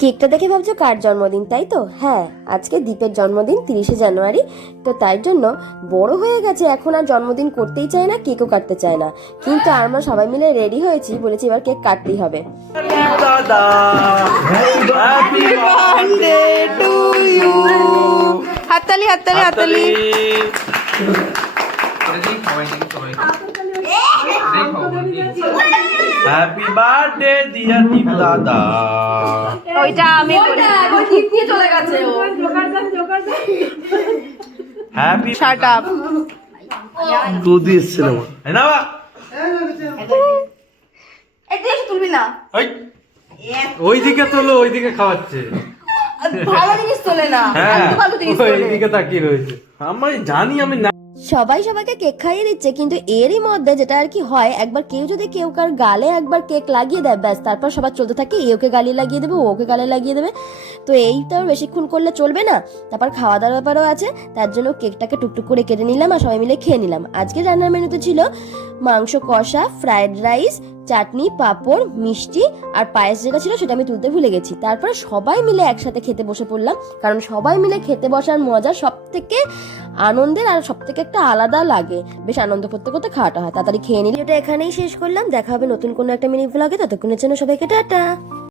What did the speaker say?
কেকটা দেখে ভাবছো কার জন্মদিন, তাই তো? হ্যাঁ, আজকে দীপের জন্মদিন 30শে জানুয়ারি। তো তাই জন্য বড় হয়ে গেছে, এখন আর জন্মদিন করতেই চায় না, কেকও কাটতে চায় না। কিন্তু আমরা সবাই মিলে রেডি হয়েছি, বলেছি এবার কেক কাটতেই হবে। দাদা হ্যাপি বার্থডে টু ইউ। হাততালি হাততালি হাততালি। হ্যাপি বার্থডে ডিয়ার দীপ দাদা। ওইটা আমি দীপ নিয়ে চলে গেছে ও। Happy shut up. দুধ এসেছিল না বা একটু এসে তুলবি না, ওইদিকে তোলো, ওইদিকে খাওয়াচ্ছে। ভালো জিনিস তোলে না, হ্যাঁ ভালো জিনিস তোলে। ওইদিকে তাকিয়ে রয়েছে। আমি জানি আমি না। সবাই সবাইকে কেক খাইয়ে দিচ্ছে, কিন্তু এরই মধ্যে যেটা আর কি হয়, একবার কেউ যদি কেউ কার গালে একবার কেক লাগিয়ে দেয়, ব্যাস তারপর সবার চলতে থাকে, এ ওকে গালে লাগিয়ে দেবে, ও ওকে গালে লাগিয়ে দেবে। তো এইটা বেশিক্ষণ করলে চলবে না, তারপর খাওয়া দাওয়ার ব্যাপারও আছে। তার জন্য কেকটাকে টুকটুক করে কেটে নিলাম আর সবাই মিলে খেয়ে নিলাম। আজকে রান্নার মেনুতে ছিল মাংস কষা, ফ্রাইড রাইস, চাটনি, পাঁপড়, মিষ্টি আর পায়েস যেটা ছিল সেটা আমি তুলতে ভুলে গেছি। তারপরে সবাই মিলে একসাথে খেতে বসে পড়লাম, কারণ সবাই মিলে খেতে বসার মজা সব থেকে আনন্দের আর সব থেকে একটা আলাদা লাগে। বেশ আনন্দ করতে করতে খাওয়াটা হয়। তাড়াতাড়ি খেয়ে নিলে এটা এখানেই শেষ করলাম। দেখা হবে নতুন কোনো একটা মিনি ভ্লগে, ততক্ষণের জন্য সবাইকে টাটা।